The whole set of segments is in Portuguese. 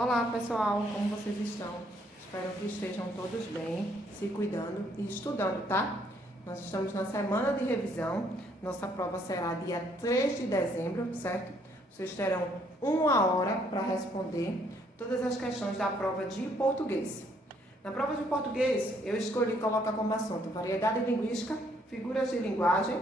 Olá pessoal, como vocês estão? Espero que estejam todos bem, se cuidando e estudando, tá? Nós estamos na semana de revisão, nossa prova será dia 3 de dezembro, certo? Vocês terão 1 hora para responder todas as questões da prova de português. Na prova de português, eu escolhi colocar como assunto variedade linguística, figuras de linguagem,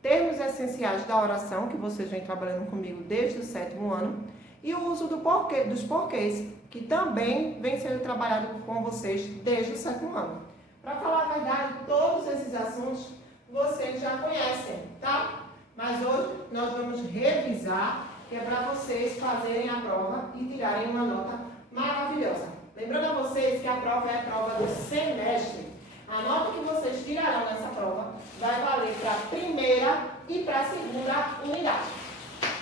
termos essenciais da oração, que vocês vêm trabalhando comigo desde o 7º ano, e o uso dos porquês, que também vem sendo trabalhado com vocês desde o 7º ano. Para falar a verdade, todos esses assuntos vocês já conhecem, tá? Mas hoje nós vamos revisar, que é para vocês fazerem a prova e tirarem uma nota maravilhosa. Lembrando a vocês que a prova é a prova do semestre. A nota que vocês tirarão nessa prova vai valer para a primeira e para a segunda unidade.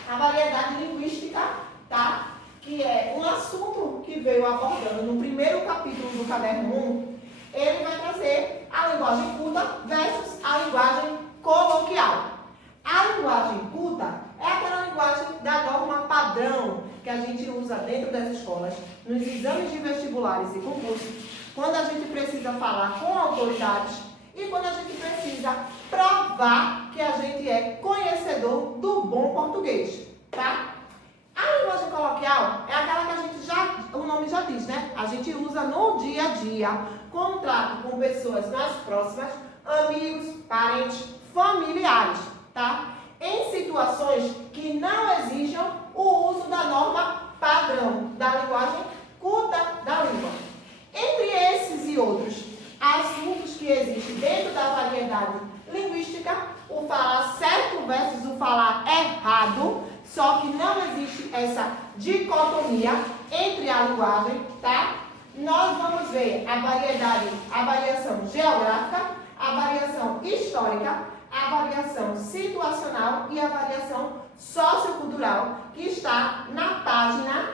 A variedade linguística, tá? Que é um assunto que veio abordando no primeiro capítulo do caderno 1, ele vai trazer a linguagem culta versus a linguagem coloquial. A linguagem culta é aquela linguagem da norma padrão que a gente usa dentro das escolas, nos exames de vestibulares e concursos, quando a gente precisa falar com autoridades e quando a gente precisa provar que a gente é conhecedor do bom português, tá? A linguagem coloquial é aquela que a gente o nome já diz, né? A gente usa no dia a dia, contrato com pessoas mais próximas, amigos, parentes, familiares, tá? Em situações que não exijam o uso da norma padrão da linguagem culta da língua. Entre esses e outros assuntos que existem dentro da variedade linguística, o falar certo versus o falar errado, só que não existe essa dicotomia entre a linguagem, tá? Nós vamos ver a variação geográfica, a variação histórica, a variação situacional e a variação sociocultural, que está na página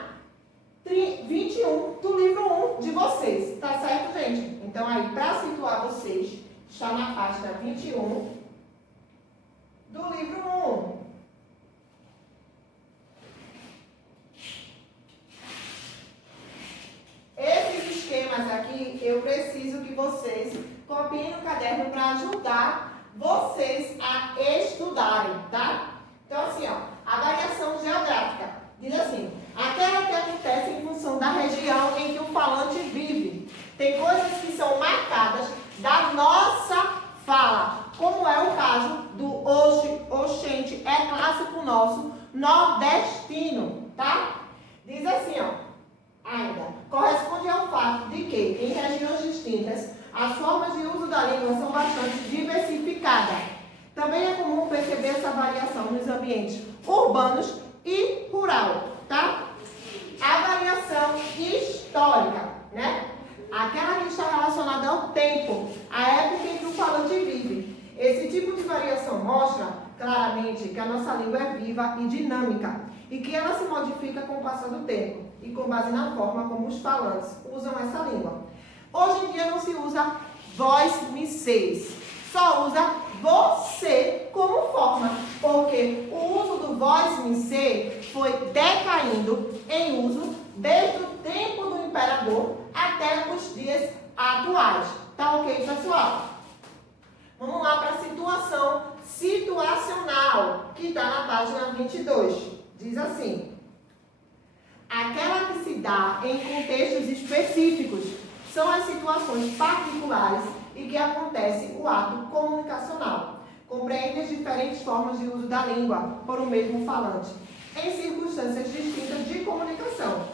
21 do livro 1 de vocês, tá certo, gente? Então, aí, para situar vocês, está na página 21 do livro 1. Esses esquemas aqui, eu preciso que vocês copiem no caderno para ajudar vocês a estudarem, tá? Então, assim, ó, a variação geográfica diz assim: aquela que acontece em função da região em que o falante vive. Tem coisas que são marcadas da nossa fala, como é o caso do oxente, é clássico nosso, nordestino, tá? Diz assim, ó, ainda, corresponde ao fato de que, em regiões distintas, as formas de uso da língua são bastante diversificadas. Também é comum perceber essa variação nos ambientes urbanos e rural, tá? A variação histórica, né? Aquela que está relacionada ao tempo, a época em que o falante vive. Esse tipo de variação mostra claramente que a nossa língua é viva e dinâmica e que ela se modifica com o passar do tempo e com base na forma como os falantes usam essa língua. Hoje em dia não se usa vós me seis, só usa você como forma, porque o uso do vós me ser foi decaindo em uso desde o tempo do imperador até os dias atuais. Tá ok, pessoal? Vamos lá para a situação situacional, que está na página 22. Diz assim: aquela que se dá em contextos específicos são as situações particulares e que acontece o ato comunicacional. Compreende as diferentes formas de uso da língua por um mesmo falante, em circunstâncias distintas de comunicação.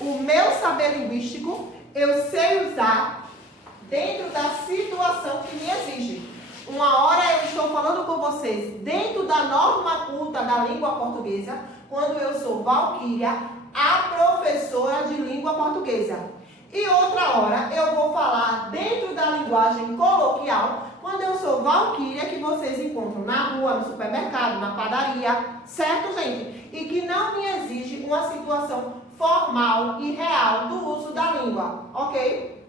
O meu saber linguístico eu sei usar dentro da situação que me exige. Uma hora eu estou falando com vocês dentro da norma culta da língua portuguesa, quando eu sou Valquíria, a professora de língua portuguesa. E outra hora eu vou falar dentro da linguagem coloquial, quando eu sou Valquíria, que vocês encontram na rua, no supermercado, na padaria, certo, gente? E que não me exige uma situação formal e real do uso da língua, ok?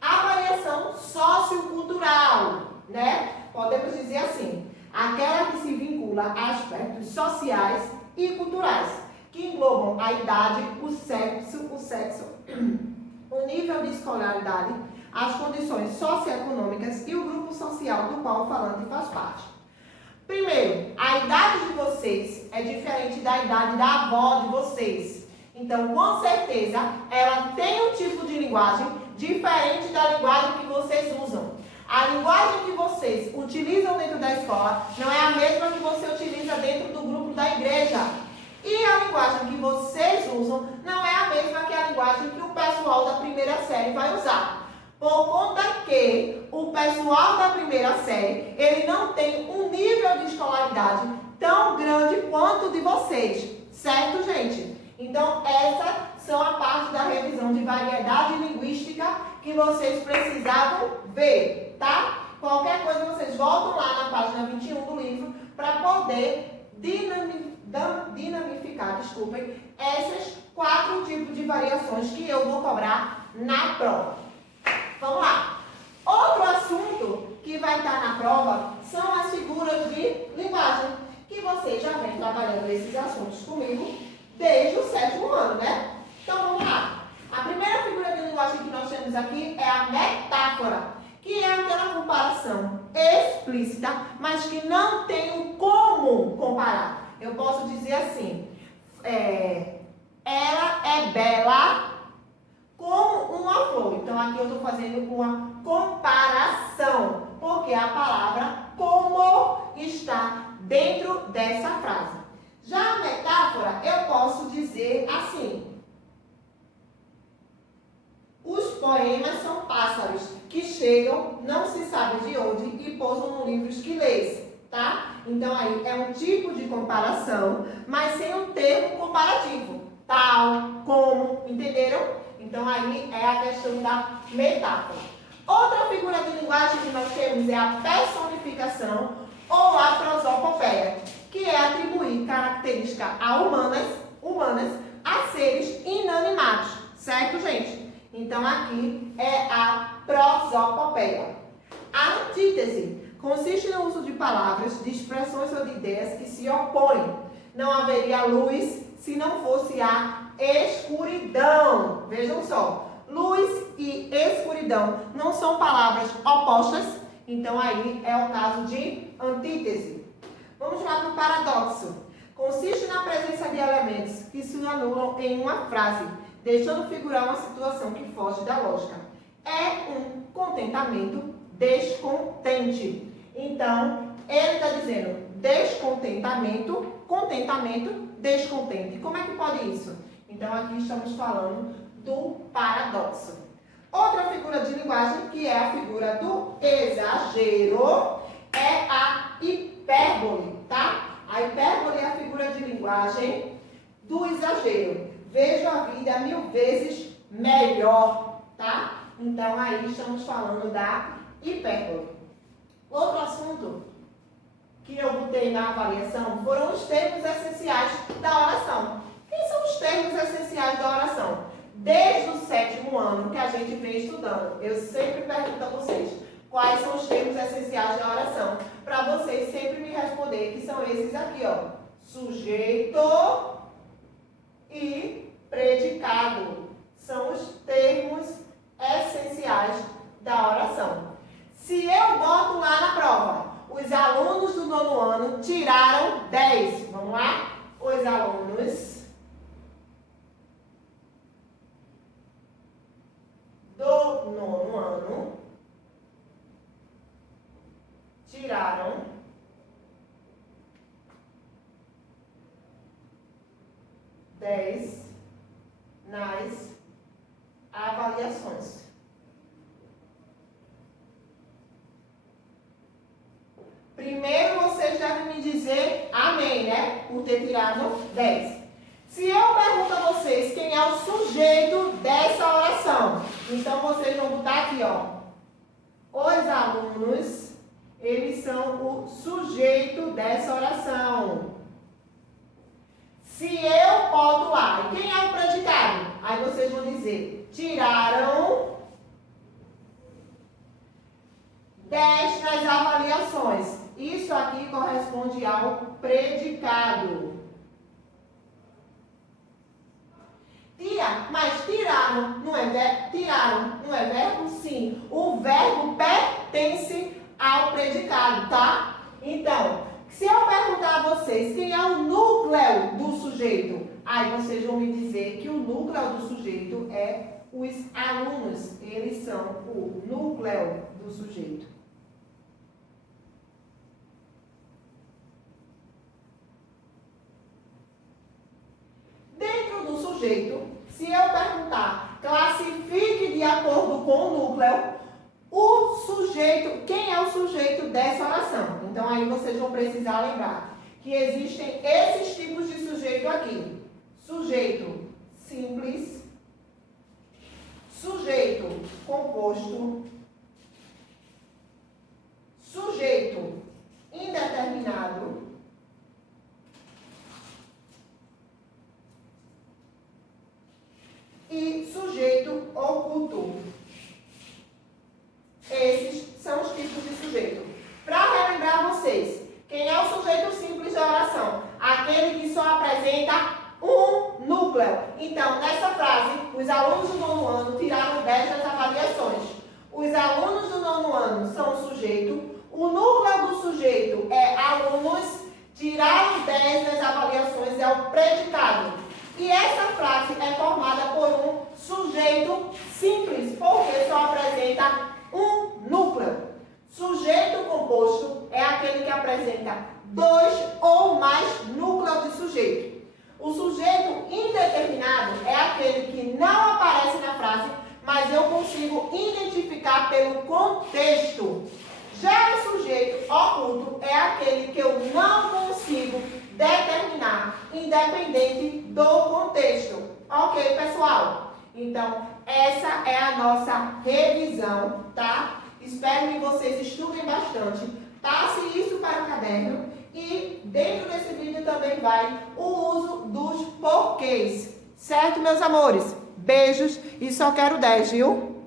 A variação sociocultural, né? Podemos dizer assim, aquela que se vincula a aspectos sociais e culturais. que englobam a idade, o sexo, o nível de escolaridade, as condições socioeconômicas e o grupo social do qual o falante faz parte. Primeiro, a idade de vocês é diferente da idade da avó de vocês. Então, com certeza, ela tem um tipo de linguagem diferente da linguagem que vocês usam. A linguagem que vocês utilizam dentro da escola não é a mesma que você utiliza dentro do grupo da igreja. E a linguagem que vocês usam não é a mesma que a linguagem que o pessoal da primeira série vai usar. Por conta que o pessoal da primeira série, ele não tem um nível de escolaridade tão grande quanto o de vocês. Certo, gente? Então, essas são a parte da revisão de variedade linguística que vocês precisavam ver, tá? Qualquer coisa, vocês voltam lá na página 21 do livro para poder dinamificar, esses 4 tipos de variações que eu vou cobrar na prova. Vamos lá. Outro assunto que vai estar na prova são as figuras de linguagem, que vocês já vêm trabalhando esses assuntos comigo desde o 7º ano, né? Então, vamos lá. A primeira figura de linguagem que nós temos aqui é a metáfora, que é aquela comparação explícita, mas que não tem um como comparar. Eu posso dizer assim, ela é bela como uma flor. Então, aqui eu estou fazendo uma comparação, porque a palavra como está dentro dessa frase. Já a metáfora, eu posso dizer assim: os poemas são pássaros que chegam, não se sabe de onde, e pousam no livro que lês, tá? Então, aí é um tipo de comparação, mas sem um termo comparativo. Tal, como, entenderam? Então, aí é a questão da metáfora. Outra figura de linguagem que nós temos é a personificação ou a prosopopeia, que é atribuir característica a humanas a seres inanimados, certo, gente? Então, aqui é a prosopopeia. A antítese consiste no uso de palavras, de expressões ou de ideias que se opõem. Não haveria luz se não fosse a escuridão. Vejam só, luz e escuridão não são palavras opostas, então aí é o caso de antítese. Vamos lá para o paradoxo. Consiste na presença de elementos que se anulam em uma frase, deixando figurar uma situação que foge da lógica. É um contentamento descontente. Então, ele está dizendo descontentamento, contentamento, descontente. Como é que pode isso? Então, aqui estamos falando do paradoxo. Outra figura de linguagem, que é a figura do exagero, é a hipérbole, tá? A hipérbole é a figura de linguagem do exagero. Vejo a vida 1000 vezes melhor, tá? Então, aí estamos falando da hipérbole. Outro assunto que eu botei na avaliação foram os termos essenciais da oração. Quem são os termos essenciais da oração? Desde o 7º ano que a gente vem estudando, eu sempre pergunto a vocês quais são os termos essenciais da oração, para vocês sempre me responder, que são esses aqui, ó. Sujeito e predicado. São os termos essenciais da oração. Se eu boto lá na prova, os alunos do 9º ano tiraram 10. Vamos lá? Os alunos do 9º ano tiraram 10 nas avaliações. Primeiro vocês devem me dizer amém, né? Por ter tirado 10. Se eu pergunto a vocês quem é o sujeito dessa oração, então vocês vão botar aqui, ó. Os alunos, eles são o sujeito dessa oração. Se eu boto lá, e quem é o predicado? Aí vocês vão dizer, tiraram 10 nas avaliações. Isso aqui corresponde ao predicado. Mas tiraram não é verbo? Tiraram não é verbo? Sim. O verbo pertence ao predicado, tá? Então, se eu perguntar a vocês quem é o núcleo do sujeito, aí vocês vão me dizer que o núcleo do sujeito é os alunos. Eles são o núcleo do sujeito. Dentro do sujeito, se eu perguntar, classifique de acordo com o núcleo, o sujeito, quem é o sujeito dessa oração? Então, aí vocês vão precisar lembrar que existem esses tipos de sujeito aqui. Sujeito simples, sujeito composto, sujeito indeterminado e sujeito oculto. Esses são os tipos de sujeito. Para relembrar vocês, quem é o sujeito simples da oração? Aquele que só apresenta um núcleo. Então, nessa frase, os alunos do 9º ano tiraram 10 das avaliações. Os alunos do 9º ano são o sujeito. O núcleo do sujeito é alunos. Tiraram 10 das avaliações é o predicado. E essa frase é formada por um sujeito simples, porque só apresenta um núcleo. Sujeito composto é aquele que apresenta 2 ou mais núcleos de sujeito. O sujeito indeterminado é aquele que não aparece na frase, mas eu consigo identificar pelo contexto. Já o sujeito oculto é aquele que eu não consigo determinar, independente do contexto. Ok, pessoal? Então, essa é a nossa revisão, tá? Espero que vocês estudem bastante. Passe isso para o caderno e dentro desse vídeo também vai o uso dos porquês. Certo, meus amores? Beijos e só quero 10, viu?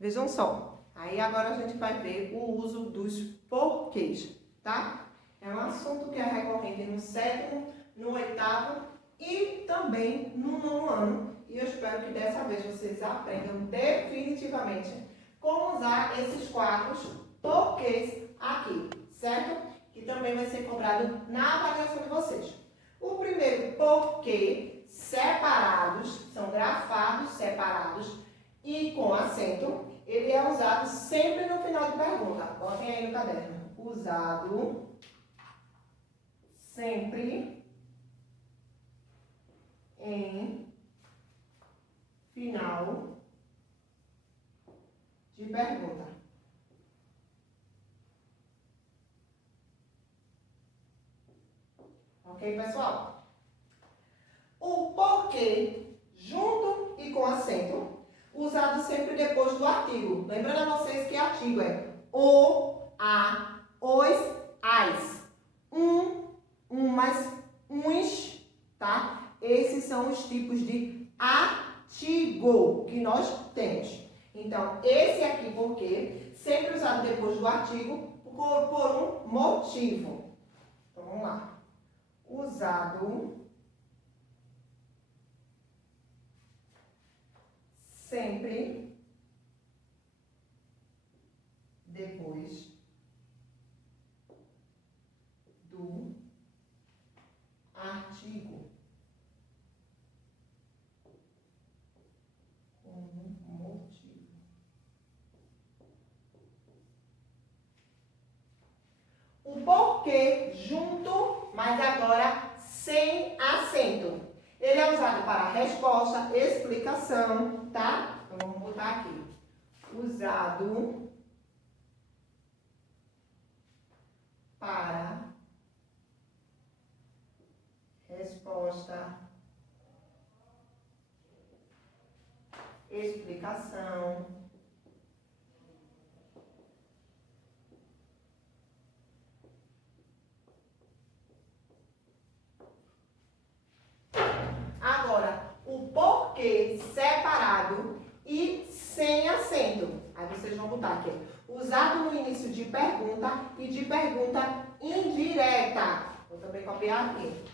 Vejam só. Aí agora a gente vai ver o uso dos porquês, tá? É um assunto que é recorrente no 7º, no 8º e também no 9º ano. E eu espero que dessa vez vocês aprendam definitivamente como usar esses quadros porquês aqui, certo? Que também vai ser cobrado na avaliação de vocês. O primeiro porquê, separados, são grafados separados e com acento. Ele é usado sempre no final de pergunta. Botem aí no caderno. Usado sempre em final de pergunta. Ok, pessoal? O porquê, junto e com acento, usado sempre depois do artigo. Lembrando a vocês que artigo é o, a, os, as. Umas, uns, tá? Esses são os tipos de artigo que nós temos. Então, esse aqui, porquê, sempre usado depois do artigo por um motivo. Então, vamos lá. Usado sempre depois do artigo. Um motivo. O porquê junto, mas agora sem acento. Ele é usado para resposta, explicação, tá? Então, vamos botar aqui. Usado para resposta, explicação, agora, o porquê separado e sem acento. Aí vocês vão botar aqui. Usado no início de pergunta e de pergunta indireta. Vou também copiar aqui.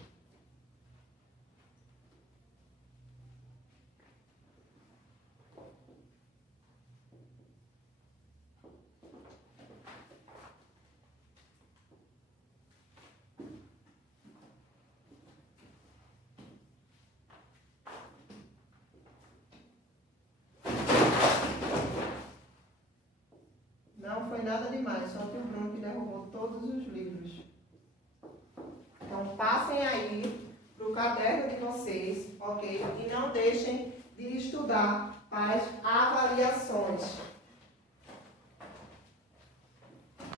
nada demais, só que o Bruno que derrubou todos os livros. Então, passem aí para o caderno de vocês, ok? E não deixem de estudar para as avaliações.